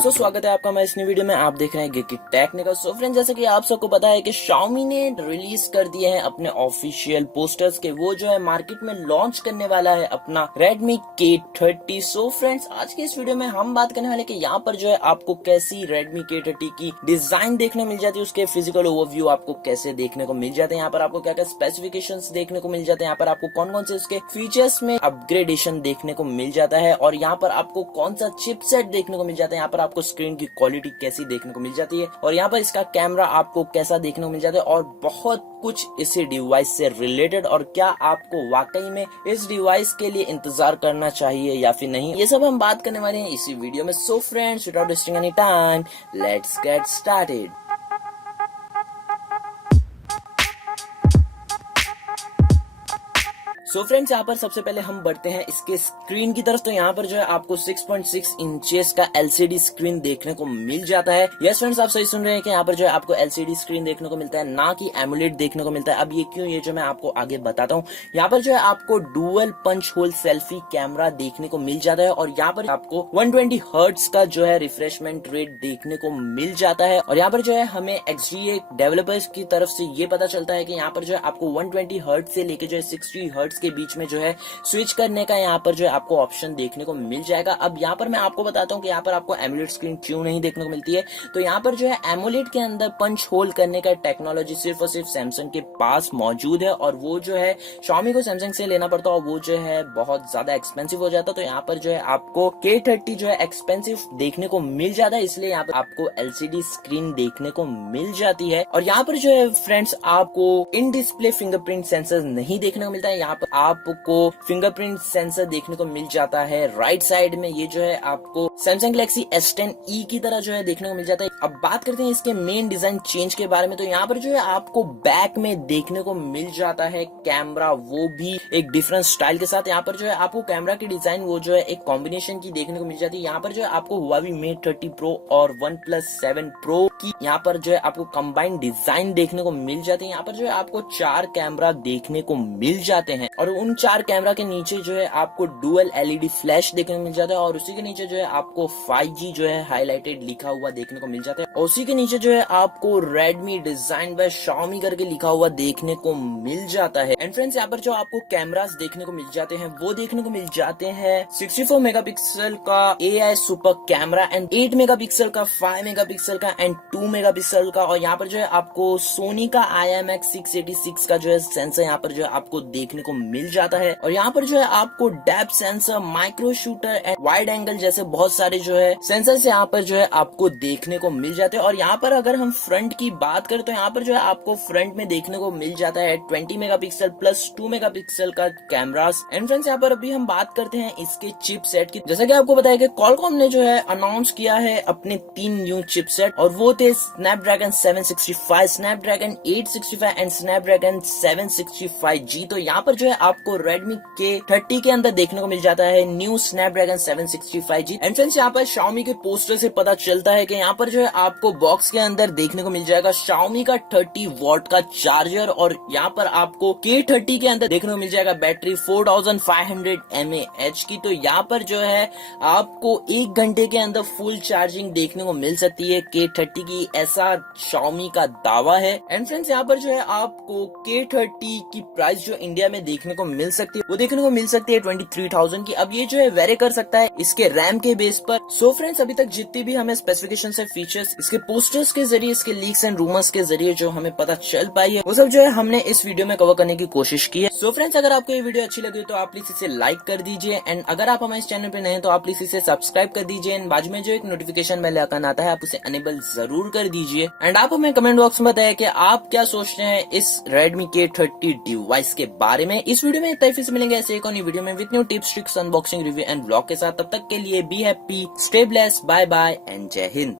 दोस्तों स्वागत है आपका हमारे इस नई वीडियो में। आप देख रहे हैं गेकी टेक्निकल। सो फ्रेंड्स, जैसे कि आप सबको पता है कि Xiaomi ने रिलीज कर दिए हैं अपने ऑफिशियल पोस्टर्स के। वो जो है मार्केट में लॉन्च करने वाला है अपना Redmi K30। सो फ्रेंड्स, आज के इस वीडियो में हम बात करने वाले कि यहाँ पर जो है आपको कैसी Redmi K30 की डिजाइन देखने को मिल जाती है, उसके फिजिकल ओवरव्यू आपको कैसे देखने को मिल जाते हैं, यहाँ पर आपको क्या क्या स्पेसिफिकेशंस देखने को मिल जाते हैं, यहाँ पर आपको कौन कौन से उसके फीचर्स में अपग्रेडेशन देखने को मिल जाता है, और यहाँ पर आपको कौन सा चिपसेट देखने को मिल जाता है, यहाँ पर आपको स्क्रीन की क्वालिटी कैसी देखने को मिल जाती है, और यहाँ पर इसका कैमरा आपको कैसा देखने को मिल जाता है, और बहुत कुछ इसी डिवाइस से रिलेटेड। और क्या आपको वाकई में इस डिवाइस के लिए इंतजार करना चाहिए या फिर नहीं, ये सब हम बात करने वाले हैं इसी वीडियो में। So friends, without wasting any time, let's get started. So friends, यहाँ पर सबसे पहले हम बढ़ते हैं इसके स्क्रीन की तरफ। तो यहाँ पर जो है आपको 6.6 इंचेस का एलसीडी स्क्रीन देखने को मिल जाता है। यस फ्रेंड्स, आप सही सुन रहे हैं कि यहाँ पर जो है आपको एलसीडी स्क्रीन देखने को मिलता है, ना कि एमुलेट देखने को मिलता है। अब ये क्यों, ये जो मैं आपको आगे बताता हूँ। यहाँ पर जो है आपको dual punch hole selfie camera देखने को मिल जाता है, और यहाँ पर आपको 120 हर्ट्ज का जो है रिफ्रेशमेंट रेट देखने को मिल जाता है। और यहाँ पर जो है हमें XGA डेवलपर्स की तरफ से ये पता चलता है कि यहाँ पर जो है आपको 120 हर्ट्ज से लेके जो है 60 हर्ट्ज के बीच में जो है स्विच करने का यहाँ पर जो है आपको ऑप्शन देखने को मिल जाएगा। अब यहाँ पर मैं आपको बताता हूँ कि यहाँ पर आपको एमुलेट स्क्रीन क्यों नहीं देखने को मिलती है। तो यहाँ पर जो है एमुलेट के अंदर पंच होल करने का टेक्नोलॉजी सिर्फ और सिर्फ सैमसंग के पास मौजूद है, और वो जो है Xiaomi को सैमसंग से लेना पड़ता है, और वो जो है बहुत ज्यादा एक्सपेंसिव हो जाता है। तो यहाँ पर जो है आपको K30 जो है एक्सपेंसिव देखने को मिल जाता है, इसलिए यहाँ पर आपको LCD स्क्रीन देखने को मिल जाती है। और यहाँ पर जो है फ्रेंड्स आपको इन डिस्प्ले फिंगरप्रिंट सेंसर नहीं देखने को मिलता है। यहाँ पर आपको फिंगरप्रिंट सेंसर देखने को मिल जाता है राइट साइड में। ये जो है आपको सैमसंग गैलेक्सी S10e की तरह जो है देखने को मिल जाता है। अब बात करते हैं इसके मेन डिजाइन चेंज के बारे में। तो यहाँ पर जो है आपको बैक में देखने को मिल जाता है कैमरा, वो भी एक डिफरेंट स्टाइल के साथ। यहाँ पर जो है आपको कैमरा की डिजाइन वो जो है एक कॉम्बिनेशन की देखने को मिल जाती है। यहाँ पर जो है आपको Huawei Mate 30 Pro और OnePlus 7 Pro की यहाँ पर जो है आपको कंबाइंड डिजाइन देखने को मिल जाती है। यहाँ पर जो है आपको 4 कैमरा देखने को मिल जाते हैं, और उन 4 कैमरा के नीचे जो है आपको डुअल LED फ्लैश देखने को मिल जाता है, और उसी के नीचे जो है आपको 5G जो है हाईलाइटेड लिखा हुआ देखने को मिल जाता है, और उसी के नीचे जो है आपको Redmi डिजाइन बाय Xiaomi करके लिखा हुआ देखने को मिल जाता है। एंड फ्रेंड्स, यहाँ पर जो आपको कैमरास देखने को मिल जाते हैं वो देखने को मिल जाते हैं 64 मेगापिक्सल का AI super camera, and 8 megapixel का, 5 मेगापिक्सल का, एंड 2 मेगापिक्सल का। और यहाँ पर जो है आपको सोनी का IMX 686 का जो है सेंसर यहाँ पर जो है आपको देखने को मिल जाता है। और यहाँ पर जो है आपको depth sensor, micro shooter and wide angle जैसे बहुत सारे जो है सेंसर्स यहाँ पर जो है आपको देखने को मिल जाते हैं। और यहाँ पर अगर हम फ्रंट की बात करें तो यहाँ पर जो है आपको फ्रंट में देखने को मिल जाता है 20 मेगापिक्सल प्लस 2 मेगापिक्सल का कैमरास। एंड फ्रेंड्स, यहाँ पर अभी हम बात करते हैं इसके चिपसेट की। जैसा कि आपको बताया कि Qualcomm ने जो है अनाउंस किया है अपने 3 न्यू चिपसेट, और वो थे Snapdragon 765, Snapdragon 865 and Snapdragon 765G। तो यहाँ पर जो है आपको Redmi K30 के अंदर देखने को मिल जाता है new Snapdragon 765G। And friends, यहाँ पर Xiaomi के पोस्टर से पता चलता है कि यहाँ पर जो है आपको बॉक्स के अंदर देखने को मिल जाएगा Xiaomi का 30 वॉट का चार्जर, और यहाँ पर आपको K30 के अंदर देखने को मिल जाएगा बैटरी 4500 mAh की। तो यहाँ पर जो है आपको 1 घंटे के अंदर फुल चार्जिंग देखने को मिल सकती है K30 की, ऐसा Xiaomi का दावा है। एंड फ्रेंड्स, यहाँ पर जो है आपको K30 की प्राइस जो इंडिया में देखने को मिल सकती है वो देखने को मिल सकती है 23,000 की। अब ये जो है वेरी कर सकता है इसके रैम के बेस पर। सो फ्रेंड्स, अभी तक जितनी भी हमें स्पेसिफिकेशन से फीचर्स इसके पोस्टर्स के जरिए, इसके लीक्स एंड रूमर्स के जरिए जो हमें पता चल पाई है, वो सब जो है हमने इस वीडियो में कवर करने की कोशिश की है। सो फ्रेंड्स, अगर आपको ये वीडियो अच्छी लगी तो आप प्लीज इसे लाइक कर दीजिए, एंड अगर आप हमारे इस चैनल पे नए हैं तो आप प्लीज इसे सब्सक्राइब कर दीजिए, एंड बाजू में जो एक नोटिफिकेशन बेल आइकन आता है आप उसे अनेबल जरूर कर दीजिए। एंड आप हमें कमेंट बॉक्स में बताएं कि आप क्या सोचते हैं इस Redmi K30 डिवाइस के बारे में। इस वीडियो में इतना, फिर से मिलेंगे ऐसे एक और नई वीडियो में with new tips, tricks, unboxing, review and vlog के साथ। तब तक के लिए be happy, stay blessed, bye bye and जय हिंद।